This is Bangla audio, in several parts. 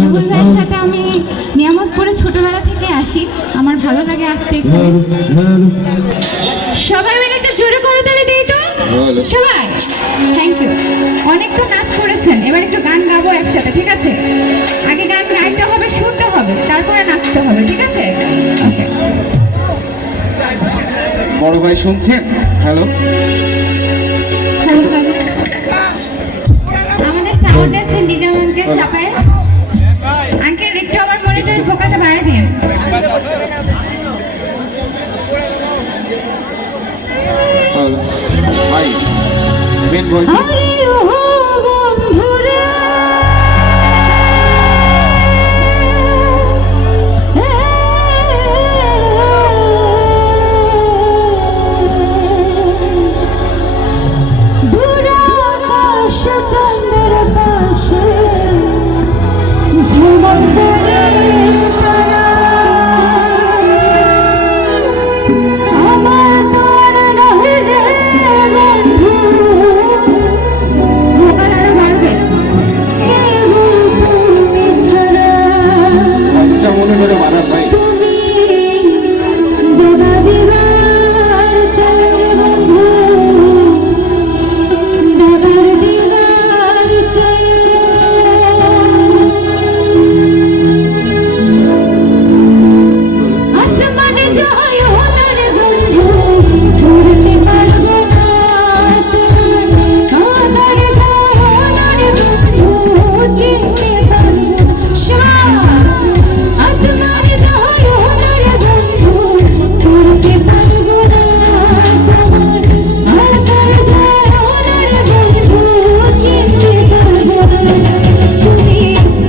রুহুল ভাইয়ের সাথে আমি নিয়ামতপুরে ছোটবেলা থেকে আসি, আমার ভালো লাগে আসতে। সবাই মিলে একটা জোরে করে তালি দিই তো সবাই। Thank you. অনেক তো নাচ করেছেন, এবার একটু গান গাবো একসাথে, ঠিক আছে? আগে গান গাইতে হবে, শুনতে হবে, তারপরে নাচতে হবে, ঠিক আছে? ওকে। বড় ভাই শুনছেন? Hello hello hello. আমাদের সাউন্ড আছেন ডিজে আঙ্কেল চাপায়। আঙ্কেল একটু আমার মনিটরের ফোকাসটা বাড়িয়ে দিন। হ্যালো ভাই, মেন ভয়েস। আরে ও বন্ধুরে দূর আকাশ চন্দ্রের পাশে ঝলমল করে তারা, আমার তোর নহে রে বন্ধু। ভোকালারা বাড়বে। কেবল তুমি ছাড়া, ভয়েসটা মনে করে বানান ভাই। তুমি দোগা দিবার চাই রে বন্ধু, দাগার দিবার চাই। আসমানে যায় ওনার বন্ধু, ধরতে পারবো না তোমার। আধারে যায় ওনার বন্ধু, চিনতে পারবো না। আসমানে যায় ওনার বন্ধু, ধরতে পারবো না তোমার। আধারে যায় ওনার বন্ধু, চিনতে পারবো না। তুমি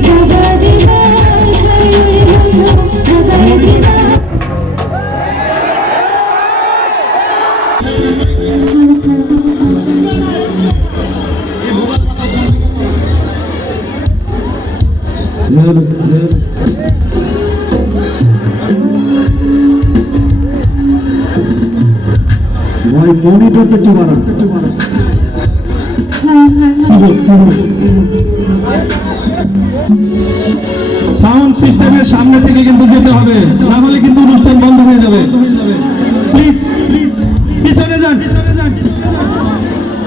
দাগা দিবার চাই রে বন্ধু, দাগা দিবার। ভাই মনিটরটা একটু বাড়ান, একটু বাড়ান। সাউন্ড সিস্টেমের সামনে থেকে কিন্তু যেতে হবে, না হলে কিন্তু অনুষ্ঠান বন্ধ হয়ে যাবে। প্লিজ প্লিজ পিছনে যান, পিছনে যান।